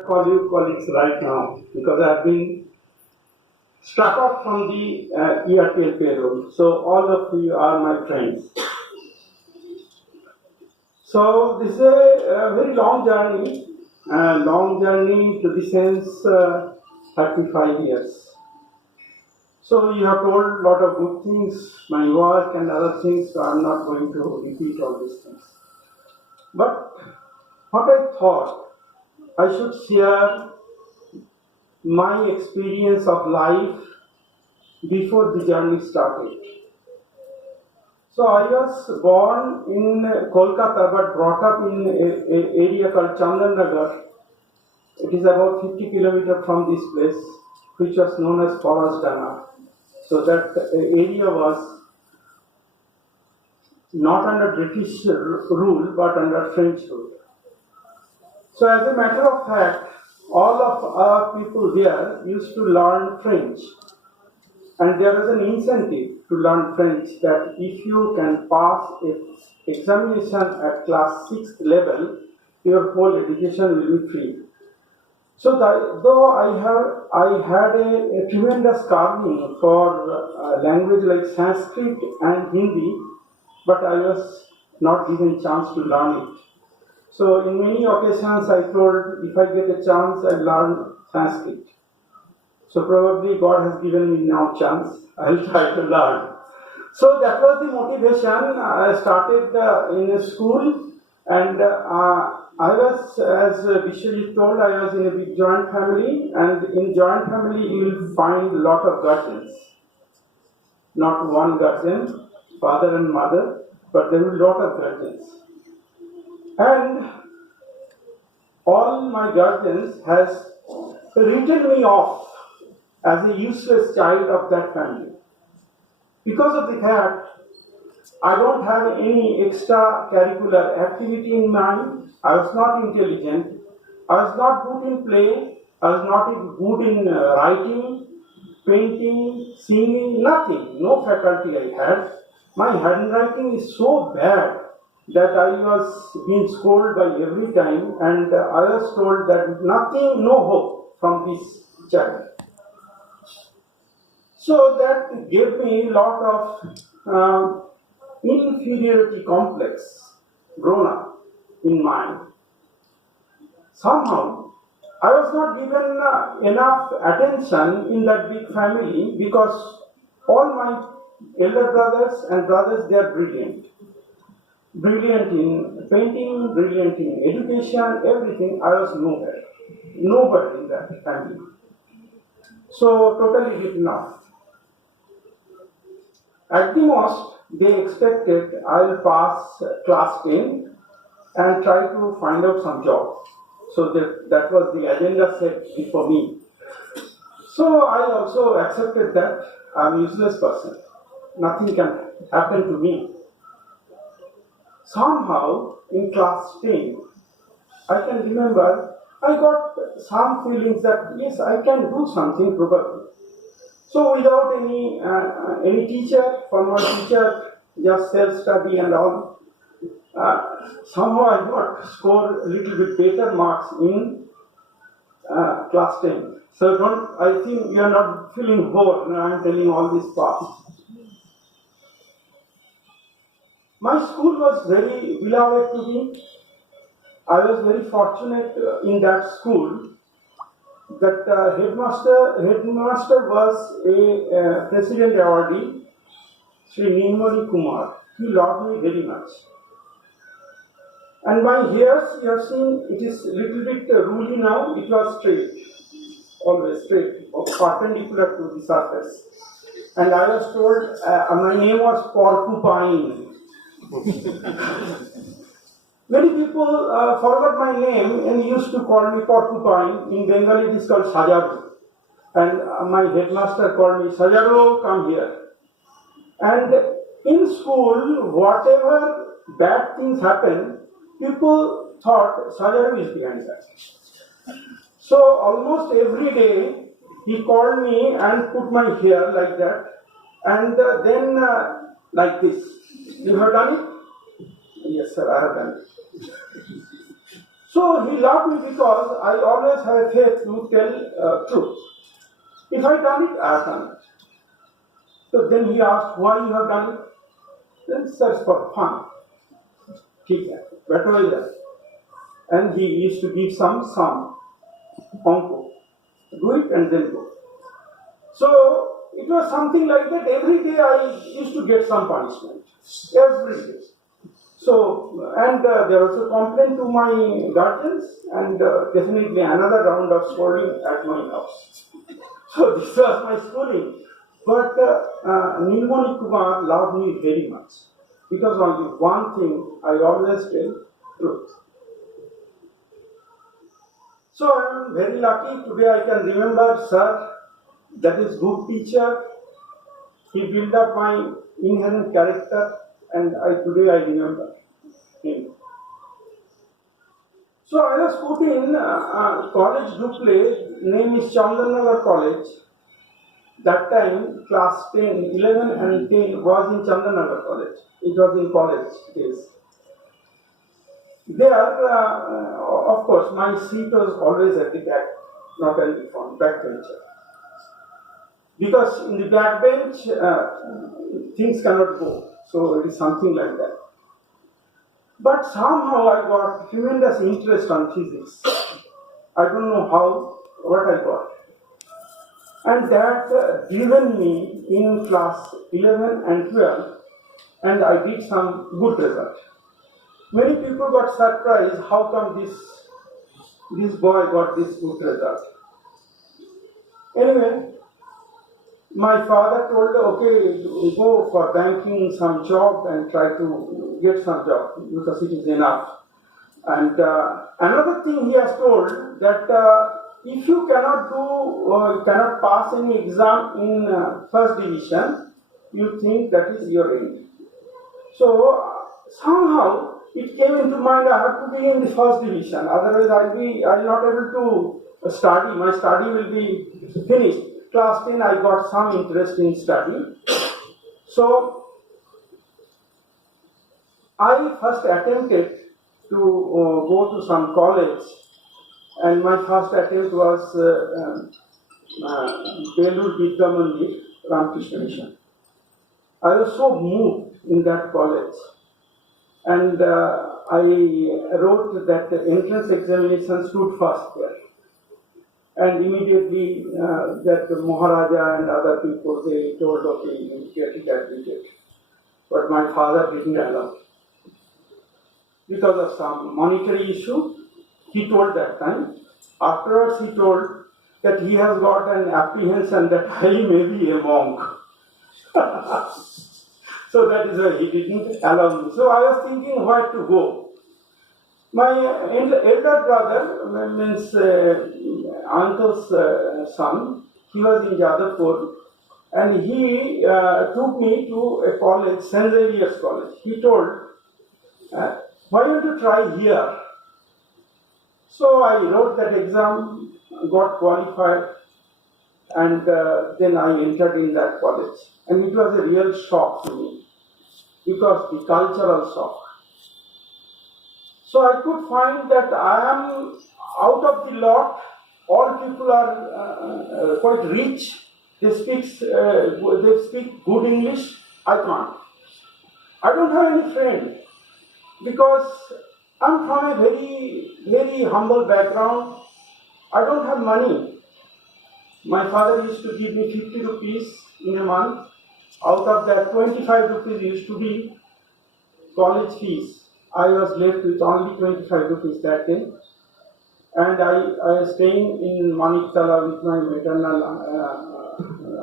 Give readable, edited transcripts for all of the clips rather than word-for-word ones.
call you colleagues right now because I have been struck off from the ERTL payroll. So all of you are my friends. So this is a very long journey to the sense 35 years. So you have told a lot of good things, my work and other things, so I'm not going to repeat all these things. But what I thought, I should share my experience of life before the journey started. So I was born in Kolkata but brought up in an area called Chandannagar. It is about 50 kilometers from this place, which was known as Forastana. So that area was not under British rule but under French rule. So as a matter of fact, all of our people there used to learn French. And there was an incentive to learn French that if you can pass an examination at class 6th level, your whole education will be free. So though I had a tremendous craving for language like Sanskrit and Hindi, but I was not given chance to learn it. So in many occasions I told if I get a chance I'll learn Sanskrit. So probably God has given me now chance. I'll try to learn. So that was the motivation. I started in a school, and I was, as Vishwajit told, I was in a big joint family, and in joint family you will find a lot of guardians. Not one guardian, father and mother, but there will be a lot of guardians. And all my guardians has written me off as a useless child of that family. Because of the fact, I don't have any extracurricular activity in mind, I was not intelligent, I was not good in play, I was not good in writing, painting, singing, nothing, no faculty I had. My handwriting is so bad that I was being scolded by every time, and I was told that nothing, no hope from this child. So that gave me a lot of inferiority complex grown up in mind. Somehow, I was not given enough attention in that big family because all my elder brothers and brothers, they are brilliant. Brilliant in painting, brilliant in education, everything. I was nowhere. Nowhere in that family. So totally written off. At the most, they expected I'll pass class 10 and try to find out some job. So that was the agenda set before me. So I also accepted that I'm a useless person. Nothing can happen to me. Somehow, in class 10, I can remember I got some feelings that yes, I can do something probably. So without any teacher, formal teacher, just self-study and all, somehow I got score a little bit better marks in class 10. So I think you are not feeling bored when I am telling all this past. My school was very beloved to me. I was very fortunate in that school. That headmaster was a president awardee, Shri Kumar. He loved me very much. And my hairs, you have seen, it is a little bit woolly now. It was straight, always straight, perpendicular to the surface. And I was told my name was Porcupine. Many people forgot my name and used to call me Porcupine. In Bengali, it is called Sajaru. And my headmaster called me, Sajaru, come here. And in school, whatever bad things happen, people thought Sajaru is behind that. So almost every day, he called me and put my hair like that. And then like this. You have done it? Yes, sir, I have done it. So he loved me because I always have a faith to tell truth. If I done it, I have done it. So then he asked, why you have done it? Then search for fun. ठीक है, बैठो इधर. And he used to give some sum, onko. Do it and then go. So it was something like that. Every day I used to get some punishment. Every day. So, and there was a complaint to my guardians and definitely another round of scolding at my house. So this was my schooling. But Nilmani Kumar loved me very much. Because only one thing I always tell, truth. So I am very lucky today I can remember sir, that is good teacher. He built up my inherent character and today I remember him. So I was put in college Duple, name is Chandanagar College. That time class 10, 11 and 10 was in Chandanagar College. It was in college days. There, of course, my seat was always at the back, not at the front, back bencher. Because in the back bench, things cannot go. So it is something like that. But somehow I got tremendous interest on physics. I don't know how, what I got. And that driven me in class 11 and 12, and I did some good result. Many people got surprised, how come this boy got this good result. Anyway, my father told, okay, go for banking some job and try to get some job because it is enough. And another thing he has told that if you cannot cannot pass any exam in first division, you think that is your end. So somehow it came into mind I have to be in the first division, otherwise I'll not able to study. My study will be finished. Class 10 I got some interest in study. So I first attempted to go to some college, and my first attempt was Belur Vidya Mandir, Ramakrishna Mission. I was so moved in that college, and I wrote that the entrance examination stood first there. And immediately that Maharaja and other people, they told, okay, you get it admitted. But my father didn't allow. Because of some monetary issue, he told that time. Afterwards he told that he has got an apprehension that I may be a monk. So that is why he didn't allow me. So I was thinking where to go. My elder brother, means uncle's son, he was in Jadavpur, and he took me to a college, St. Xavier's College. He told, why don't you try here? So I wrote that exam, got qualified, and then I entered in that college. And it was a real shock to me, because the cultural shock. So I could find that I am out of the lot. All people are quite rich. They speak good English. I can't. I don't have any friend because I'm from a very, very humble background. I don't have money. My father used to give me 50 rupees in a month. Out of that, 25 rupees used to be college fees. I was left with only 25 rupees that day. And I was staying in Maniktala with my maternal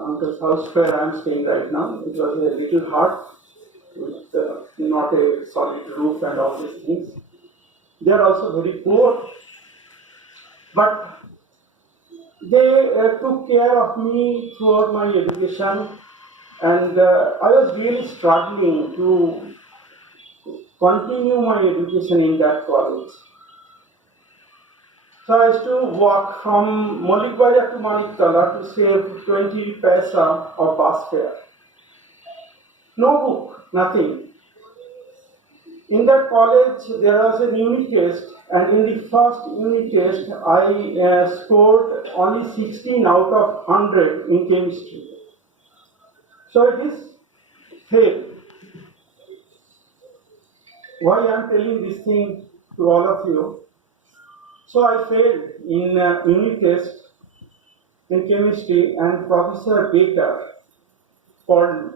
uncle's house where I am staying right now. It was a little hut with not a solid roof and all these things. They are also very poor. But they took care of me throughout my education, and I was really struggling to continue my education in that college. So I used to walk from Malikbaja to Maniktala to save 20 paisa of bus fare. No book, nothing. In that college, there was a unit test, and in the first unit test, I scored only 16 out of 100 in chemistry. So it is fail. Why I am telling this thing to all of you? So I failed in unit test in chemistry, and Professor Baker called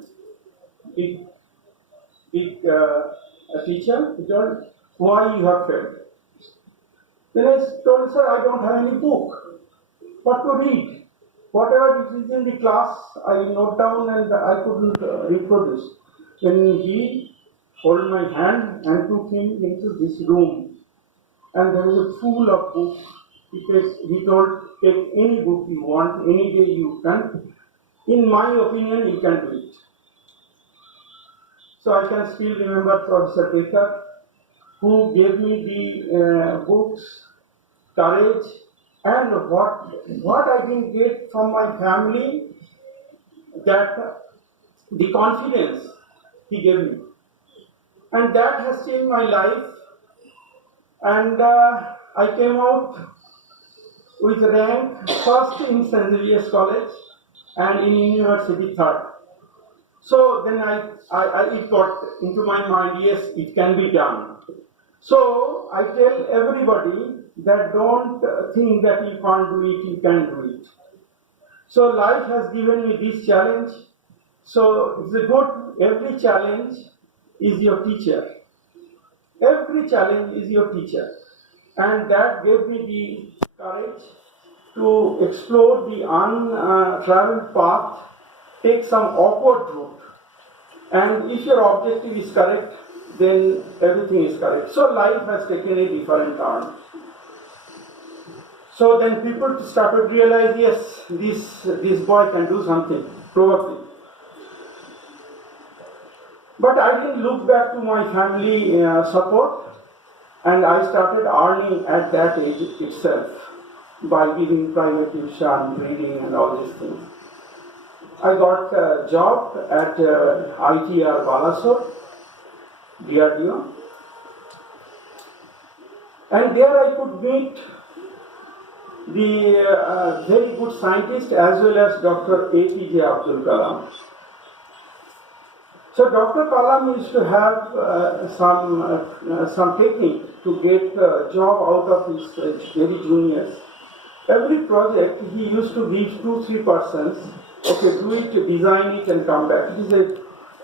me, big teacher, he told, why you have failed? Then I told, sir, I don't have any book. What to read? Whatever it is in the class, I note down and I couldn't reproduce. Then he held my hand and took me into this room. And there was a pool of books. He told, take any book you want, any day you can. In my opinion, you can do it. So I can still remember Professor Baker, who gave me the books, courage, and what I didn't get from my family, that the confidence he gave me. And that has changed my life. And I came out with rank first in St. Xavier's College and in university third. So then it got into my mind, yes, it can be done. So I tell everybody that don't think that you can't do it, you can do it. So life has given me this challenge. So it's a good, every challenge is your teacher. Every challenge is your teacher. And that gave me the courage to explore the untraveled path, take some awkward route. And if your objective is correct, then everything is correct. So life has taken a different turn. So then people started to realize, yes, this boy can do something, probably. But I didn't look back to my family support, and I started earning at that age itself by giving private tuition, reading, and all these things. I got a job at ITR Balasore, DRDO, and there I could meet the very good scientist as well as Dr. APJ Abdul Kalam. So Dr. Kalam used to have some technique to get a job out of his very juniors. Every project he used to give 2-3 persons. Okay, do it, design it, and come back. It is a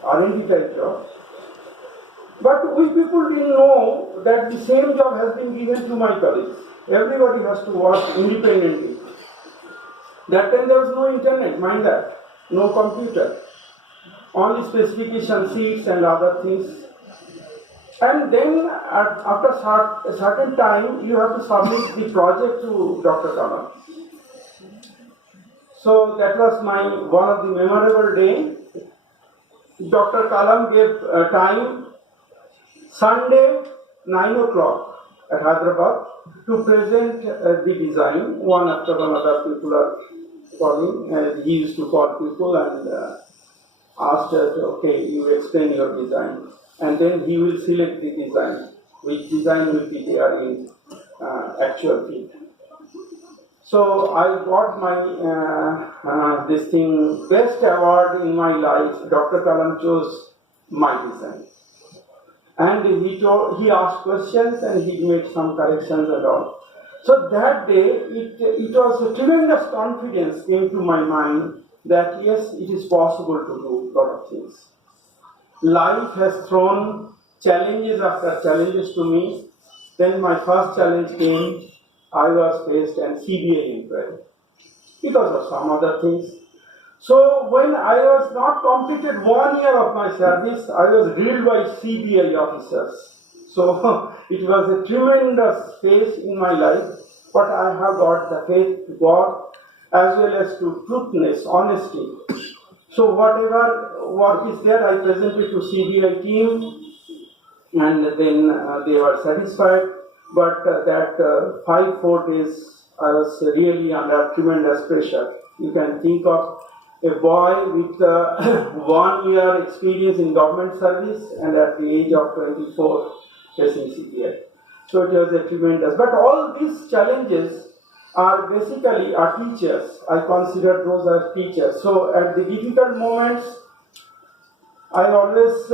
R&D type job. But we people didn't know that the same job has been given to my colleagues. Everybody has to work independently. That time there was no internet, mind that, no computer, only specification sheets and other things. And then after a certain time, you have to submit the project to Dr. Kalam. So that was one of the memorable day. Dr. Kalam gave time Sunday 9 o'clock at Hyderabad to present the design. One after another people are calling, and he used to call people and asked us, okay, you explain your design, and then he will select the design, which design will be there in actual field. So I got my best award in my life. Dr. Kalam chose my design, and he asked questions and he made some corrections and all. So that day it was a tremendous confidence came to my mind that yes, it is possible to do a lot of things. Life has thrown challenges after challenges to me. Then my first challenge came. I was faced an CBI inquiry because of some other things. So when I was not completed 1 year of my service, I was drilled by CBI officers. So it was a tremendous phase in my life, but I have got the faith to God as well as to truthness, honesty. So whatever work is there, I presented to CBI team, and then they were satisfied. But that 5-4 days, I was really under tremendous pressure. You can think of a boy with 1 year experience in government service and at the age of 24 facing CPI. So it was a tremendous. But all these challenges are basically our teachers. I consider those as teachers. So at the difficult moments, I always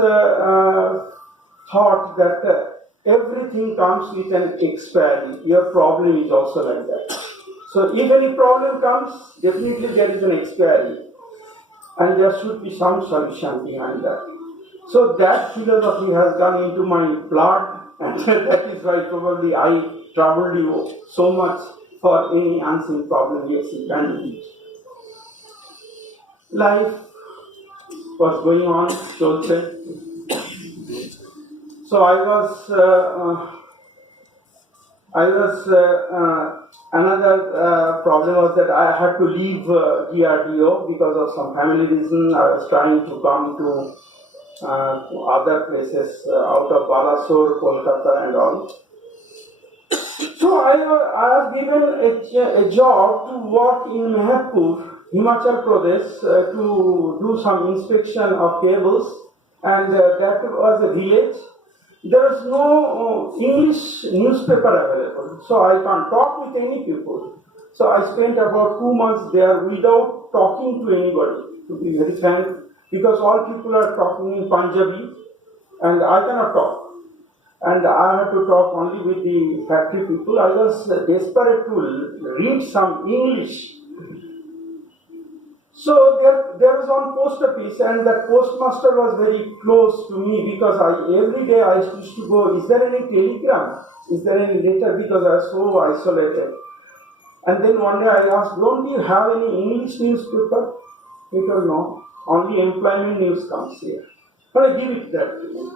thought that everything comes with an expiry. Your problem is also like that. So if any problem comes, definitely there is an expiry. And there should be some solution behind that. So that philosophy has gone into my blood, and that is why probably I troubled you so much for any unseen problem. Yes, you can do it. Life was going on, closer. So another problem was that I had to leave DRDO because of some family reason. I was trying to come to other places out of Balasore, Kolkata and all. So I have given a job to work in Mehepur, Himachal Pradesh, to do some inspection of cables, and that was a village. There is no English newspaper available, so I can't talk with any people. So I spent about 2 months there without talking to anybody, to be very frank, because all people are talking in Punjabi and I cannot talk. And I had to talk only with the factory people. I was desperate to read some English. So there was one post office, and that postmaster was very close to me because every day I used to go, is there any telegram? Is there any letter? Because I was so isolated. And then one day I asked, don't you have any English newspaper? He told, no, only employment news comes here. But I give it that to me.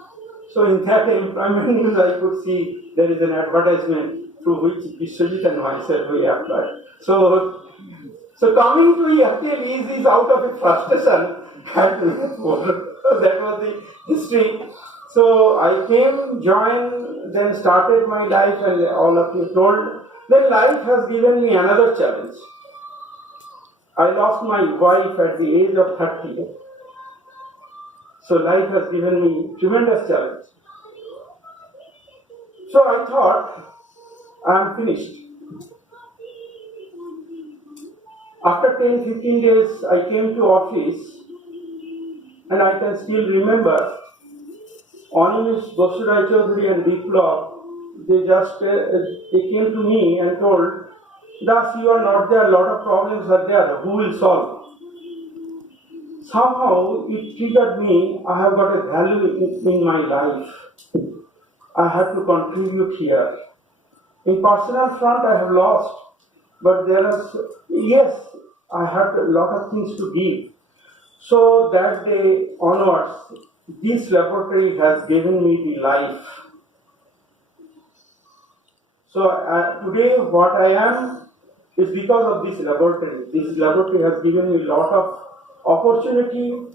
So in that employment news I could see there is an advertisement through which Vishwajit and myself we applied. So coming to Airtel is out of a frustration and that was the history. So I came, joined, then started my life, and all of you told. Then life has given me another challenge. I lost my wife at the age of 30. So life has given me tremendous challenge. So I thought, I am finished. After 10-15 days, I came to office, and I can still remember Onimesh Basurai Chaudhary and Biplab, they came to me and told, Das, you are not there, a lot of problems are there, who will solve? Somehow it triggered me, I have got a value in my life. I have to contribute here. In personal front, I have lost, but yes, I had a lot of things to give. So that day onwards, this laboratory has given me the life. So today what I am is because of this laboratory. This laboratory has given me a lot of opportunity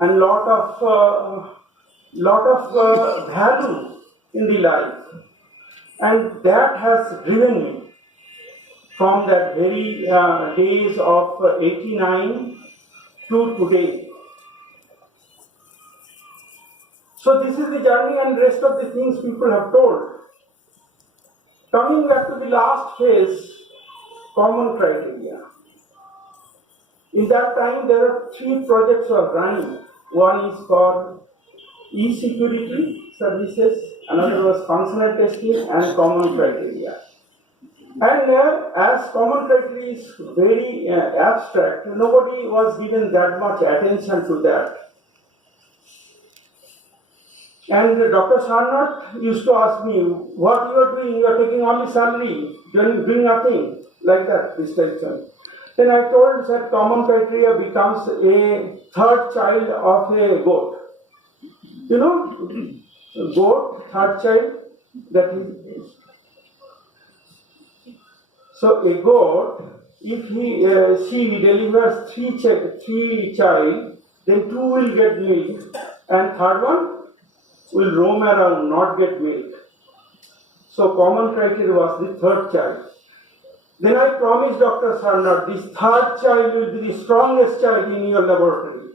and lot of value in the life, and that has driven me from that very days of 89 to today. So this is the journey, and rest of the things people have told. Coming back to the last phase, common criteria. In that time, there are 3 projects were running. One is for e-security services, another was functional testing, and common criteria. And as common criteria is very abstract, nobody was given that much attention to that. And Dr. Sarnath used to ask me, what you are doing? You are taking only salary, doing nothing, like that, this type of thing. Then I told that common criteria becomes a third child of a goat. You know, goat, third child, that is. So a goat, if she delivers three child, then 2 will get milk, and third one will roam around, not get milk. So common criteria was the third child. Then I promised Dr. Sarnath, this third child will be the strongest child in your laboratory.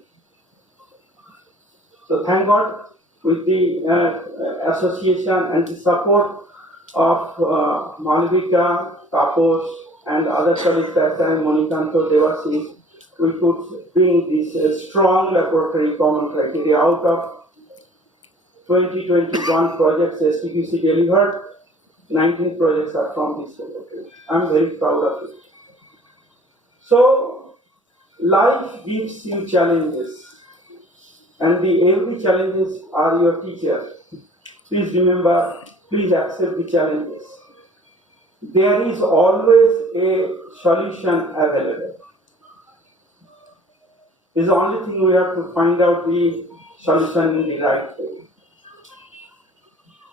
So thank God, with the association and the support of Malvika, Kapos, and other colleagues that time, Monikanto, Devashish, we could bring this strong laboratory common criteria. Out of 2021 projects STQC delivered, 19 projects are from this laboratory. I'm very proud of it. So, life gives you challenges, and every challenges are your teacher. Please remember, please accept the challenges. There is always a solution available. It's the only thing we have to find out the solution in the right way.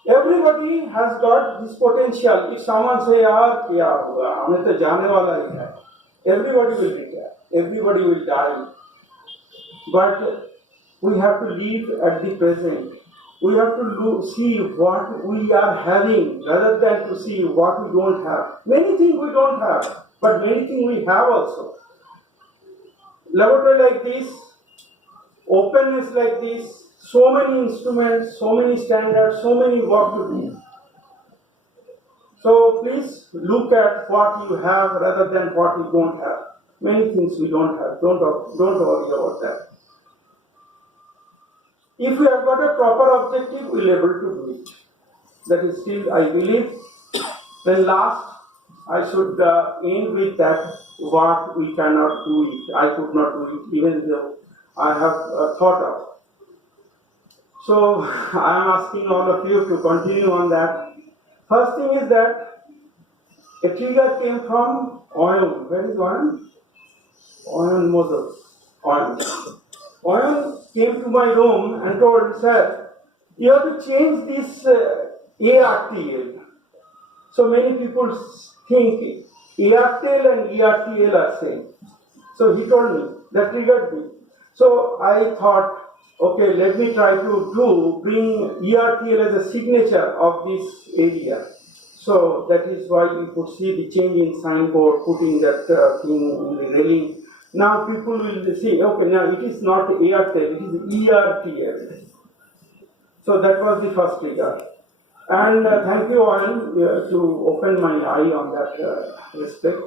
Everybody has got this potential. If someone say, "Yaar, kya hua? Hame to jaane wala hi hai." Everybody will retire. Everybody will die. But we have to live at the present. We have to see what we are having rather than to see what we don't have. Many things we don't have, but many things we have also. Laboratory like this, openness like this, so many instruments, so many standards, so many work to do. So please look at what you have rather than what you don't have. Many things we don't have. Don't worry about that. If we have got a proper objective, we'll be able to do it. That is still, I believe. Then last, I should end with that, what we cannot do it. I could not do it, even though I have thought of. So, I am asking all of you to continue on that. First thing is that a trigger came from Oyon. Where is Oyon? Oyon Moses. Oyon came to my room and told, "Sir, you have to change this ARTL." So many people think ARTL and ERTL are same. So he told me, that triggered me. So I thought, okay, let me try to bring ERTL as a signature of this area. So that is why you could see the change in signboard, putting that thing in the railing. Now people will say, okay, now it is not ARTL, it is ERTL. So that was the first trigger. And thank you all to open my eye on that respect.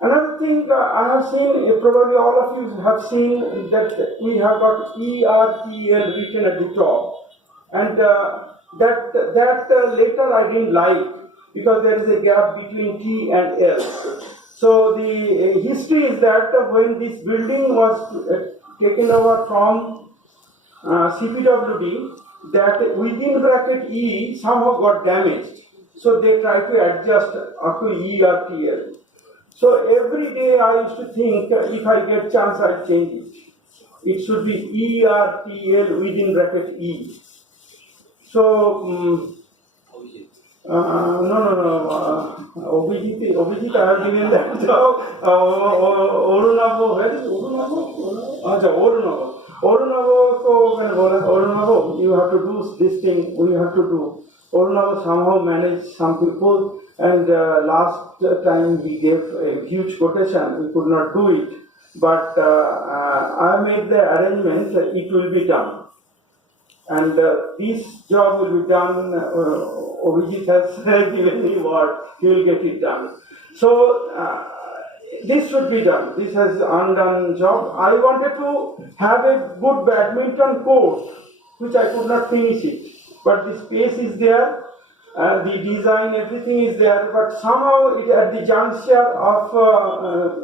Another thing I have seen, probably all of you have seen, that we have got ERTL written at the top. And that later I didn't like, because there is a gap between T and L. So the history is that when this building was taken over from CPWD, that within bracket E somehow got damaged. So they tried to adjust up to ERTL. So every day I used to think, if I get chance, I'll change it. It should be ERTL within bracket E. So, no. Obijit, I have given that job. Orunavo, where is Orunavo? Orunavo, you have to do this thing, we have to do. Orunavo somehow managed some people, and last time he gave a huge quotation, we could not do it. But I made the arrangement, it will be done. And this job will be done, Obijit has given me word, he will get it done. So, this should be done. This has undone job. I wanted to have a good badminton court, which I could not finish it. But the space is there, the design, everything is there. But somehow at the juncture of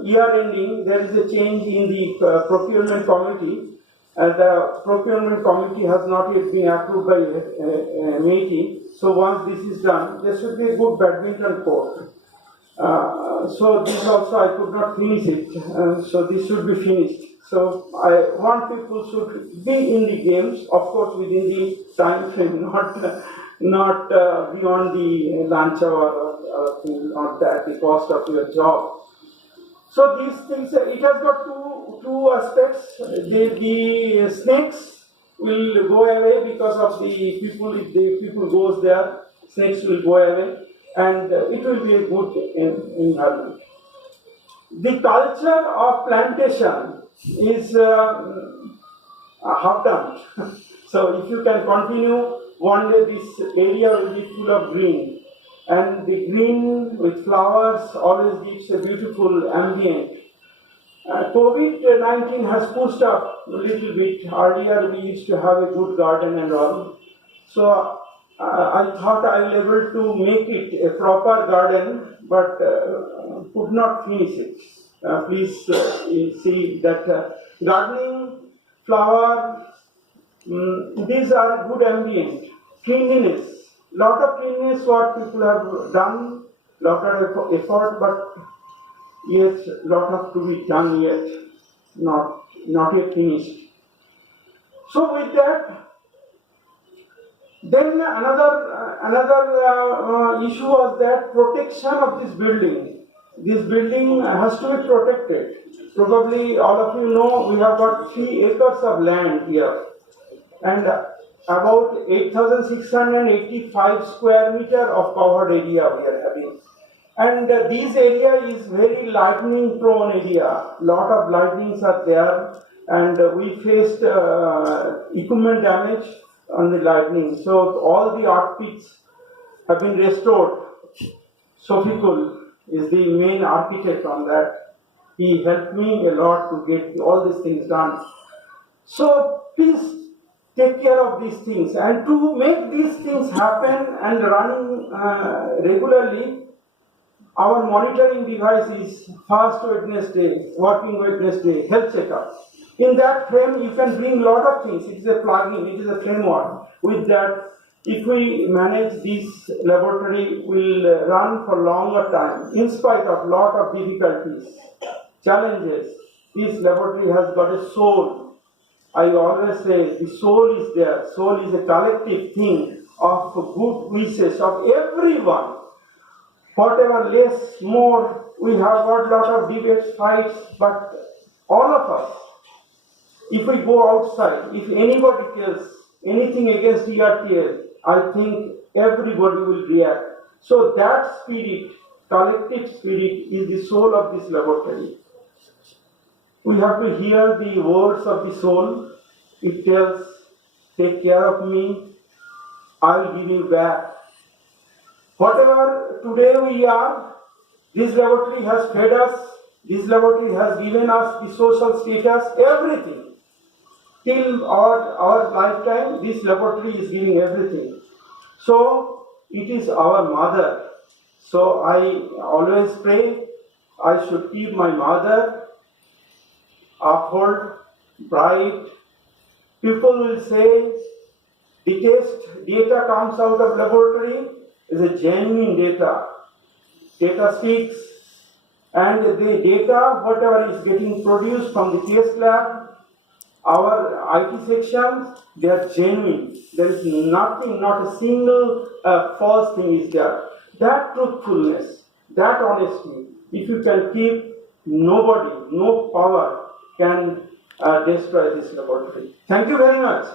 year ending, there is a change in the procurement committee. The procurement committee has not yet been approved by MAITI. So once this is done, there should be a good badminton court. So this also I could not finish it. So this should be finished. So I want people should be in the games, of course within the time frame, not beyond the lunch hour or not at the cost of your job. So these things, it has got two aspects. The snakes will go away because of the people. If the people goes there, snakes will go away. and it will be a good environment. The culture of plantation is half done. So if you can continue, one day this area will be full of green, and the green with flowers always gives a beautiful ambient. COVID-19 has pushed up a little bit. Earlier we used to have a good garden and all. So I thought I will able to make it a proper garden, but could not finish it. Please see that gardening, flower, these are good ambient. Cleanliness, lot of cleanliness what people have done, lot of effort, but yet lot of to be done yet, not yet finished. So with that, then another issue was that protection of this building. This building has to be protected. Probably all of you know we have got 3 acres of land here, and about 8,685 square meter of covered area we are having. And this area is very lightning prone area. Lot of lightnings are there, and we faced equipment damage on the lightning. So all the art pits have been restored. Sophikul is the main architect on that. He helped me a lot to get all these things done. So please take care of these things, and to make these things happen and running regularly, our monitoring device is Fast Wednesday, Working Wednesday, Health Checkup. In that frame, you can bring a lot of things. It is a plugin, it is a framework. With that, if we manage this laboratory, will run for longer time. In spite of lot of difficulties, challenges, this laboratory has got a soul. I always say the soul is there. Soul is a collective thing of good wishes of everyone. Whatever less, more, we have got lot of debates, fights, but all of us, if we go outside, if anybody tells anything against ERTL, I think everybody will react. So that spirit, collective spirit, is the soul of this laboratory. We have to hear the words of the soul. It tells, take care of me, I will give you back. Whatever today we are, this laboratory has fed us, this laboratory has given us the social status, everything. Till our lifetime, this laboratory is giving everything. So, it is our mother. So, I always pray I should keep my mother, uphold, bright. People will say the test data comes out of laboratory is a genuine data. Data speaks, and the data, whatever is getting produced from the test lab, our IT section, they are genuine. There is nothing, not a single false thing is there. That truthfulness, that honesty, if you can keep, nobody, no power can destroy this laboratory. Thank you very much.